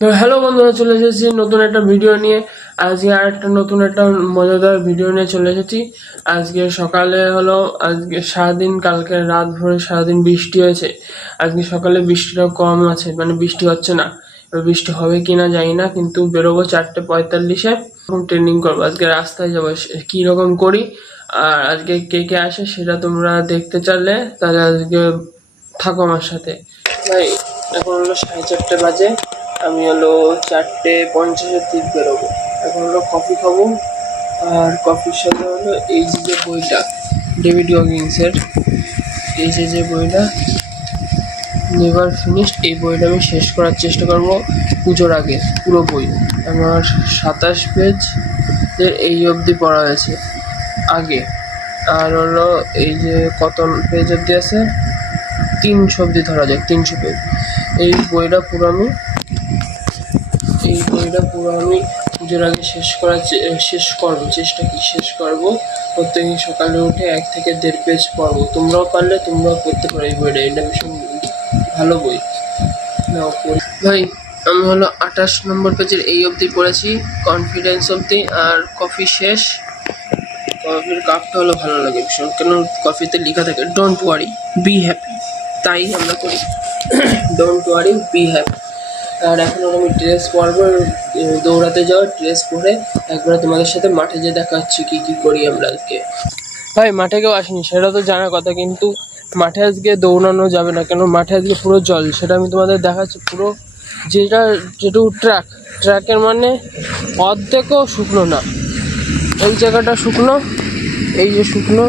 তো হ্যালো বন্ধুরা, চলে এসেছি নতুন একটা ভিডিও নিয়ে। আজকে আর একটা নতুন একটা মজাদার ভিডিও নিয়ে চলে এসেছি। আজকে সকালে হলো, আজকে সারাদিন, কালকে রাত ভরে সারাদিন বৃষ্টি হয়েছে। আজকে সকালে বৃষ্টিটা কম আছে, মানে বৃষ্টি হচ্ছে না। এবার বৃষ্টি হবে কিনা জানি না, কিন্তু বেরোবো 4:45-এ। এখন ট্রেনিং করবো, আজকে রাস্তায় যাবো, কি রকম করি আর আজকে কে কে আসে সেটা তোমরা দেখতে চাইলে তাহলে আজকে থাকো আমার সাথে। ভাই, এখন হলো 4:30 বাজে। আমি হলো 4:50-এর দিক বেরোবো। এখন হলো কফি খাবো, আর কফির সাথে হলো এই যে বইটা, ডেভিড গগিন্সের এই যে বইটা, নেভার ফিনিশড, এই বইটা আমি শেষ করার চেষ্টা করবো পুজোর আগে। পুরো বই আমার 27 পেজ এই অবধি পড়া হয়েছে আগে। আর হলো এই যে কত পেজ অবধি আছে, 300 অবধি ধরা যাক, 300 পেজ। এই বইটা পুরো আমি পুজোর আগে শেষ করবো। প্রত্যেকদিন সকালে উঠে 1 থেকে 1.5 পেজ পড়বো। তোমরাও পারলে তোমরাও পড়তে পারো এই বইটা, এটা ভীষণ ভালো বই। নাও পড়ি ভাই। আমি হলো 28 নম্বর পেজের এই অবধি পড়েছি, কনফিডেন্স অবধি। আর কফি শেষ। কফির কাপটা হলো ভালো লাগে ভীষণ, কেন কফিতে লেখা থাকে ডোন্ট ওয়ারি বি হ্যাপি, তাই আমরা করি ডোন্ট ওয়ারি বি হ্যাপি। আর এখন আমি ড্রেস পরবো, দৌড়াতে যাওয়ার ড্রেস পরে একবার তোমাদের সাথে মাঠে যেয়ে দেখা হচ্ছে কি কি করি আমরা আজকে। ভাই, মাঠে কেউ আসেনি সেটা তো জানার কথা, কিন্তু মাঠে আজকে দৌড়ানো যাবে না, কেন মাঠে আজকে পুরো জল। সেটা আমি তোমাদের দেখাচ্ছি। পুরো যেটুকু ট্র্যাকের মানে অর্ধেকও শুকনো না। এই জায়গাটা শুকনো, এই যে শুকনো।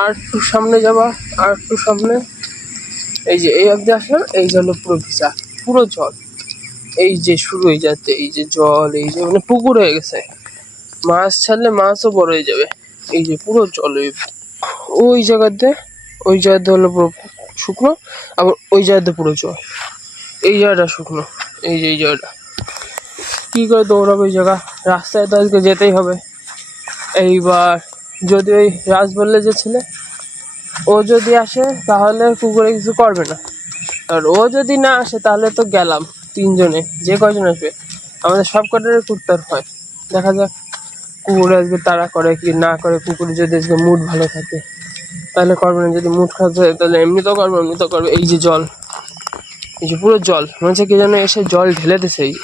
আর একটু সামনে যাবা, আর একটু সামনে, এই যে এই অবধি আসলাম, এই যে হলো পুরো ভিজা, পুরো জল। এই যে শুরু হয়ে যাচ্ছে, এই যে জল, এই যে মানে পুকুর হয়ে গেছে। মাছ ছাড়লে মাছও বড় হয়ে যাবে। এই যে পুরো জল, ওই জায়গাতে হলো পুরো শুকনো, আবার ওই জায়গাতে পুরো জল। এই জায়গাটা শুকনো, এই যে এই জায়গাটা। কি করে দৌড়াবে এই জায়গা? রাস্তায় তো আজকে যেতেই হবে। এইবার যদি ওই রাজ বললে যে ছেলে, ও যদি আসে তাহলে কুকুরে কিছু করবে না, আর ও যদি না আসে তাহলে তো গেলাম। 3 জনে, যে কয়জন আসবে আমাদের সব কটারে করতে হয়। দেখা যাক কুকুর আজকে তারা করে কি না করে। কুকুরের যদি আজকে মুড ভালো থাকে তাহলে করবে না, যদি মুড খারাপ হয় তাহলে এমনি তো করবে। এই যে জল, এই যে পুরো জল, মনে হচ্ছে কে যেন এসে জল ঢেলে দিছে, এই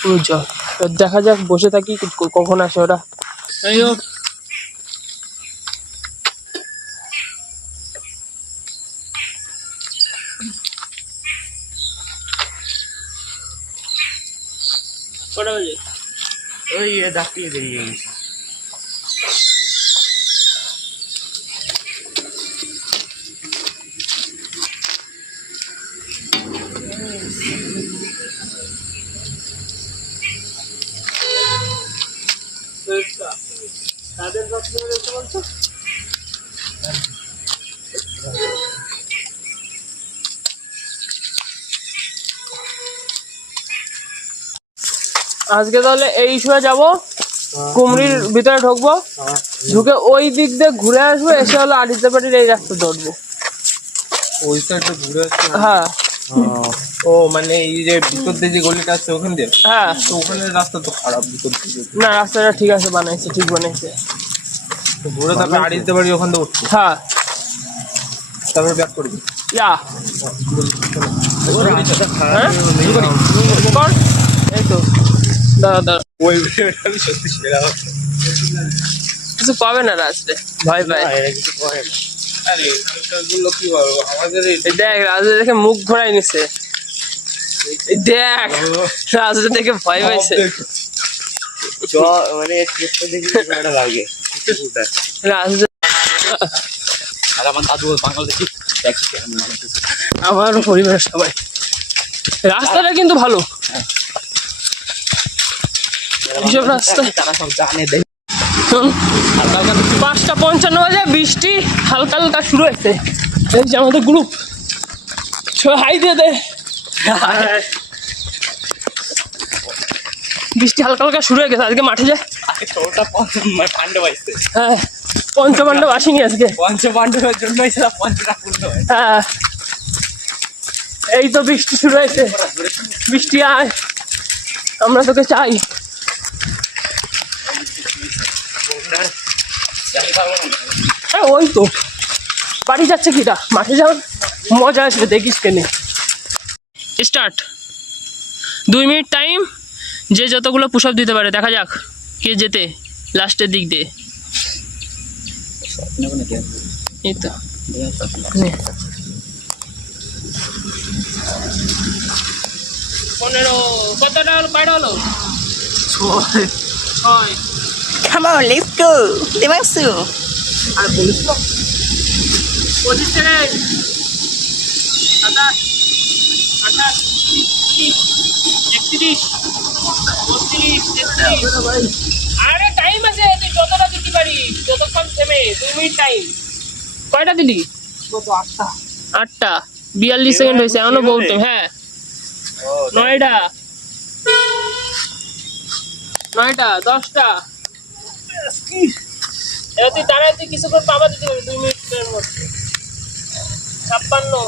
পুরো জল। দেখা যাক, বসে থাকি, কখন আসে ওরা। এই হোক, কটা বাজে? ওই ডাকিয়ে বেরিয়ে গেছে। তাদের যত্ন নিতে বলছো? আজকে তাহলে এই সময় যাবো, কুমড়ির ভিতরে ঢুকবো, ঢুকে ওই দিক দিয়ে ঘুরে আসবো, এসে হলো আদিত্য পাটির এই রাস্তা ধরবো। ওই সাইডে ঘুরে আসছে? হ্যাঁ। ও মানে এই যে ভিতর দিয়ে যে গলিটা আছে ওখান দিয়ে? হ্যাঁ। তো ওখানে রাস্তা তো খারাপ, ভিতর দিকে। না, রাস্তাটা ঠিক আছে, বানাইছে, ঠিক বানাইছে। ঘুরে তারপরে আড়ি দিতে পারি, ওখান থেকে উঠছি। হ্যাঁ, তারপরে ব্যাক করবি। ইয়া কর, এই তো দাদা ওই ভিডিওটা সত্যি সেরা হচ্ছে। কিছু পাবে না রাস্তে, ভয় পায়। কিছু করে না। আরে এখানকার গুলো কি বলবো, আমাদের দেখ রাজু দেখে মুখ ঘোরাই নিছে, দেখ রাজু দেখে ভয় পাইছে। মানে দেখি লাগে রাজু, আর আমার দাদু বাংলাদেশি দেখি আমার পরিবারের সবাই। রাস্তাটা কিন্তু ভালো, এইসব রাস্তায় তারা সব জানে। দেখ 5:55 বাজে, বৃষ্টি হালকা হালকা শুরু হয়েছে। এই যে আমাদের গ্রুপ, হাই দিয়ে দে। বৃষ্টি হালকা হালকা শুরু হয়ে গেছে, আজকে মাঠে যায়। হ্যাঁ, পঞ্চপাণ্ডব আসেনি আজকে। পঞ্চপাণ্ডবের জন্যই সেটা পঞ্চটা পূর্ণ হয়। হ্যাঁ, এই তো বৃষ্টি শুরু হয়েছে, বৃষ্টি আয়, আমরা তোকে চাই। হ্যাঁ ওই তো বাড়ি যাচ্ছে কিটা, মাঠে যাওয়ার মজা আসবে, দেখিস কেনে। স্টার্ট। 2 মিনিট টাইম, যে যতগুলো পুশ আপ দিতে পারে, দেখা যাক কে যেতে লাস্টের দিক দিয়ে। এই তো নে। 15, কতটা হলো, কয়টা হলো? 6। Come on, let's go. Devanshu. আর বলিস না 25 সেকেন্ড, 27, 28, 30, 31, 32, 33। আরে টাইম আছে, তুই যতটা দিতে পারিস, যতক্ষণ থেমে। 2 মিনিট টাইম। কয়টা দিলি? কত 8টা 8টা, 42 সেকেন্ড হয়েছে, এখনো বহুত টাইম। হ্যাঁ 9টা, 10টা। এবার তুই তাড়াতাড়ি কিছুক্ষণ পাবা দিতে পারবি 2 মিনিটের মধ্যে। 56,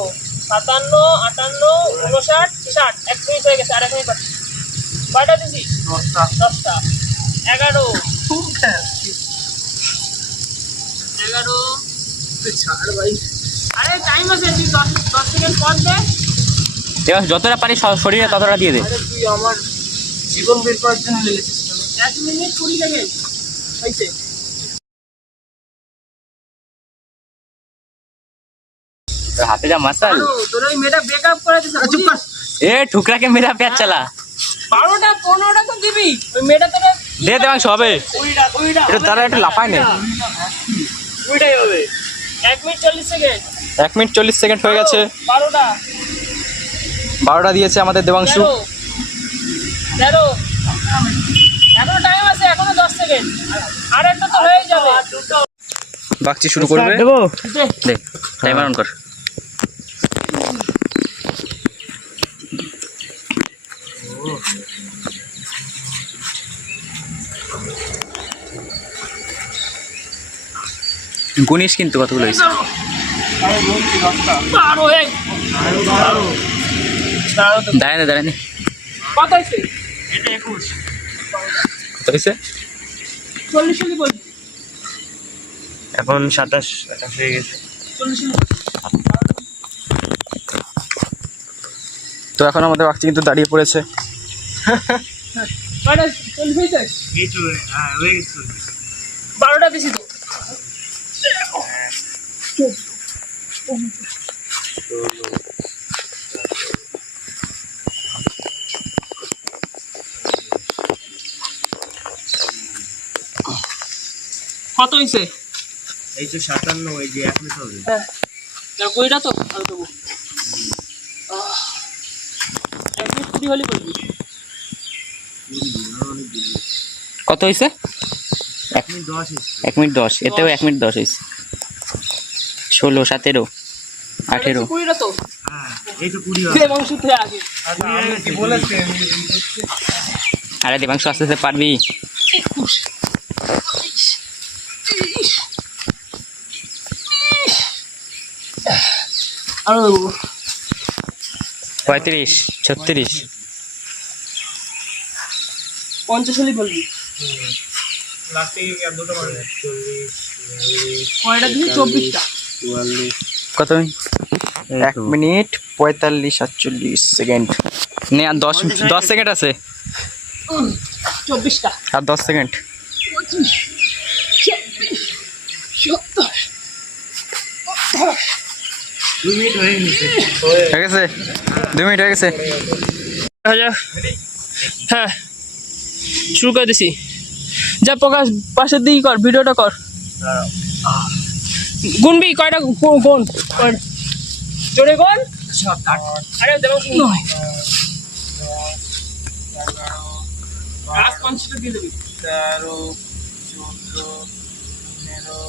57, 58, 59, 60। 1 মিনিট হয়ে গেছে, আর 1 মিনিট বাকি। কয়টা দিছি? 10টা। 11, 11। ছাড় ভাই। আরে টাইম আছে, তুই 10 সেকেন্ড পর দে। এবার যতটা পারি শরীরে ততটা দিয়ে দে। আরে তুই আমার জীবন বের করার জন্য লেগেছিস কেন? 1 মিনিট 20 সেকেন্ড হয়েছে। তোর হাতে যা মাসাল, তোর ওই মেয়েটা ব্রেকআপ করে দিছে। চুপ কর। এ ঠুকরা কে মেরা পেট চালা। 12টা 15টা তো দিবি, ওই মেয়েটা তোরা দে দেবাংশ হবে। এটা তারা একটু লাফায় নে। ওইটাই হবে। 1 মিনিট 40 সেকেন্ড। 1 মিনিট 40 সেকেন্ড হয়ে গেছে। 12টা 12টা দিয়েছে আমাদের দেবাংশু। 13। এখনো টাইম আছে, এখনো 10 সেকেন্ড। আর একটা তো হয়ে যাবে। বাকচি শুরু করবে। দে। দে টাইমার অন কর। গুনিস কিন্তু কতগুলো হয়েছে। আরে বলছি 10টা। 12, এই। দাঁড়ানে দাঁড়ানে কত হয়েছে? এটা 21। কত হয়েছে? 40 হলে বলবি। এখন 27 হয়ে গেছে। 40 হলে। তো এখন আমাদের বাকচি কিন্তু দাঁড়িয়ে পড়েছে। কয়টা 40 হয়েছে? কিছু হয়ে গেছে। 12টা দিছি তো। কত হয়েছে? এই তো 57, এই যে 1 মিনিট হবে। হ্যাঁ কইটা তো আর দেবো। 1 মিনিট 20 হলে বলবি। কত হয়েছে? 1 মিনিট 10 হয়েছে। 1 মিনিট 10। এতেও 1 মিনিট 10 হয়েছে। 16, 17, 18। 20টা তো। হ্যাঁ এই তো 20 দেবাংশু থেকে আগে। আমি কি বলেছি আমি? আরে দেবাংশু আস্তে আস্তে পারবি। 21, 23, আরো দেবো। 35, 36। 50 হলে বলবি। লাস্টে আর দুটো মানে 40, 42, কয়টা দিবি? 24টা। 44। কত? 1 মিনিট 45, 48 সেকেন্ড। নে আর 10 সেকেন্ড আছে। 24টা। আর 10 সেকেন্ড। 25, 26, 27, 28। 2 মিনিট হয়ে গেছে। হয়ে গেছে? 2 মিনিট হয়ে গেছে। হ্যাঁ শুরু করে দিছি। যা প্রকাশ পাশের দিকে কর, ভিডিওটা কর। গুনবি কয়টা? কোন জোরে কোন? আরে দেবো নয়। আজ 50টা দিয়ে দিবি। 13, 14, 15,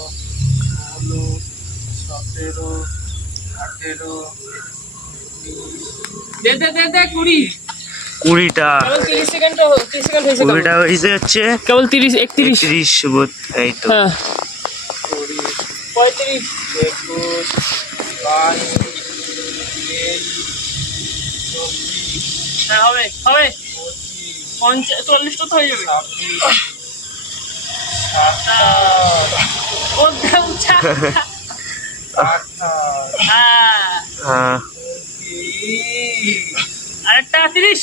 16, 17, 18, দে 20। 20টা। কেবল 30 সেকেন্ড হয়েছে। 20টা হয়েছে হচ্ছে কেবল 30, 31। 30 এই তো। হ্যাঁ 35, 21, 22, 23, হ্যাঁ হবে হবে 40টা তো হয়ে যাবে হ্যাঁ আরেকটা 30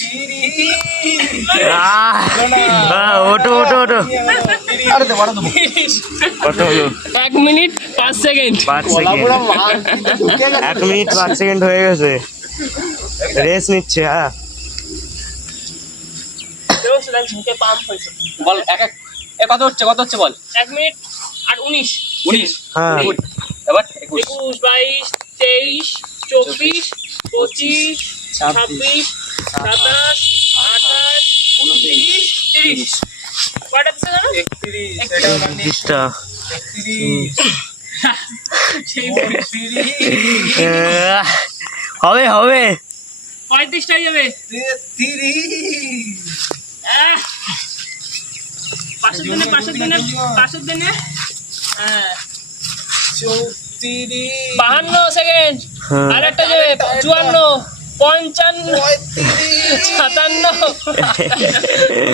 ওটো ওটো ওটো আরে দে বড় দেবো ওটো হলো 1 মিনিট 5 সেকেন্ড 5 সেকেন্ড পুরো মাল 1 মিনিট 5 সেকেন্ড হয়ে গেছে রেস নিচ্ছে হ্যাঁ পাম্প হয়েছে বল এক এক কত হচ্ছে বল 1 মিনিট আর 19 হ্যাঁ এবার 21 22 23 24 25 26 27 28 29 30 কয়টা দিছে জানো 31 এটা মানে 20টা 31 হবে হবে 35টা যাবে 30 পাশের দিনে হ্যাঁ 34 52 সেকেন্ড হ্যাঁ। আর একটা যাবে 54 55 57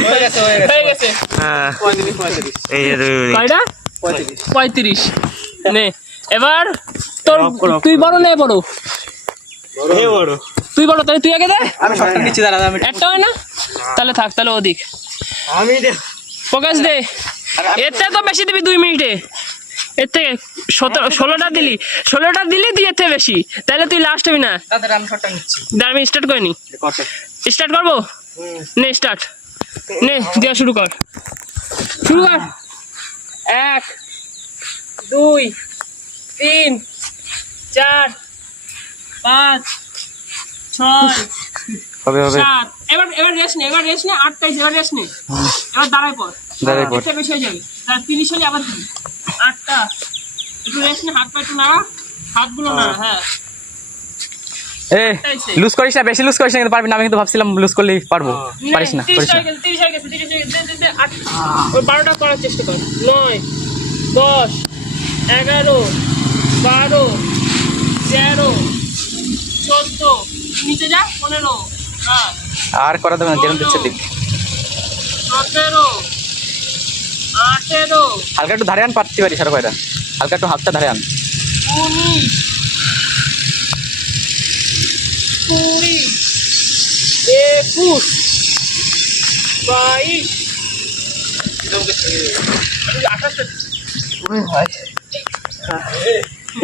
হয়ে গেছে হয়ে গেছে হ্যাঁ 35 এই যে 2 মিনিট কয়টা 35 নে এবার তোর তুই বড় না বড় তুই বড় তাহলে তুই আগে দে আমি শটটা নিচ্ছি দাঁড়া আমি একটা হয় না তাহলে থাক তাহলে ওদিক আমি দে ফোকাস দে এতে তো বেশি দিবি 2 মিনিটে এর থেকে 16টা দিলি তুই এর থেকে বেশি তাহলে তুই লাস্ট হবি না দাদা আমি শটটা নিচ্ছি আমি স্টার্ট করে নি কত স্টার্ট করবো নে স্টার্ট নে দেওয়া শুরু কর 1 2 3 4 5 6 হবে হবে 7 এবার রেস্ট নে 8টা এবার রেস্ট নে এবার দাঁড়াই পর এটা বেশি হয়ে যাবে তার 30 হলে আবার 8টা একটু রেস্ট নে হাত পা একটু নাড়া হাতগুলো নাড়া হ্যাঁ এ লুজ করিস না বেশি লুজ করিস না কিন্তু পারবি না আমি কিন্তু ভাবছিলাম লুজ করলেই পারবো পারিস না 30 হয়ে গেছে দে 8 ওই 12টা করার চেষ্টা কর 9 10 11 12 13 14 নিচে যা 15 হ্যাঁ আর করা দেবে না যেরকম দিচ্ছে দিক 17 18 হালকা একটু ধারে আন পারতে পারিস আর কয়টা হালকা একটু হাতটা ধারে আন 19 20 21 22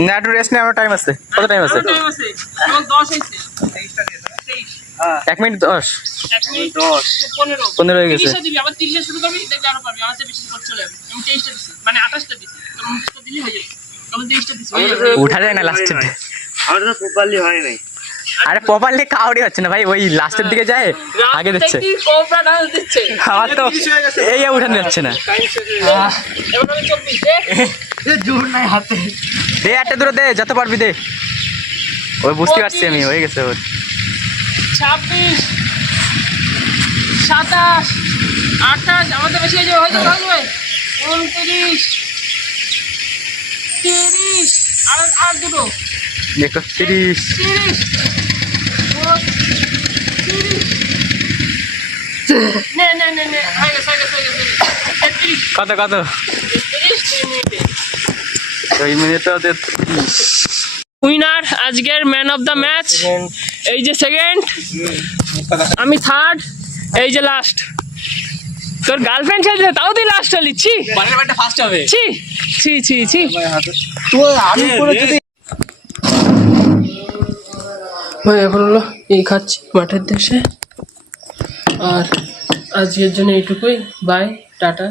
না একটু রেস্ট নেওয়ার টাইম আছে কত টাইম আছে 10 হয়েছে 1 মিনিট 10 1 মিনিট 10 15 হয়ে গেছে 30 দিবি আবার 30 শুরু করবি দেখবি আরো পারবি আমার চেয়ে বেশি করে চলে যাবে আমি 23টা দিছি মানে 28টা দিছি তোর 29টা দিলি হয়ে যাবে আমি 23টা দিছি হয়ে যাবে উঠা যায় না লাস্টের দিকে আমার তো প্রপারলি হয় নাই আরে প্রপারলি কাউরি হচ্ছে না ভাই ওই লাস্টের দিকে যায় আগে দিচ্ছে কি কোবরা ডান্স দিচ্ছে আমার তো এই উঠানো যাচ্ছে না এবার আমি 24 দে জোর নাই হাতে দে একটা দূরে দে যত পারবি দে ওই বুঝতে পারছি আমি হয়ে গেছে ওর 26 27 28 আমাদের বেশি হয়ে যাবে হয়তো ভালো হবে 29 30 আর দুটো দেখো 30 30 নে হয়ে গেছে 33 কত 33 মিনিটে 2 মিনিটে ওদের উইনার আজকের ম্যান অফ দ্য ম্যাচ এই যে সেকেন্ড আমি থার্ড এই যে লাস্ট তোর গার্লফ্রেন্ড খেলছে তাও তুই লাস্ট হলি ছি বারের বারটা ফার্স্ট হবে ছি ছি ছি ছি তুই আমি করে যদি ভাই এখন হলো এই খাচ্ছি মাঠের দেশে আর আজকের জন্য এইটুকুই বাই টাটা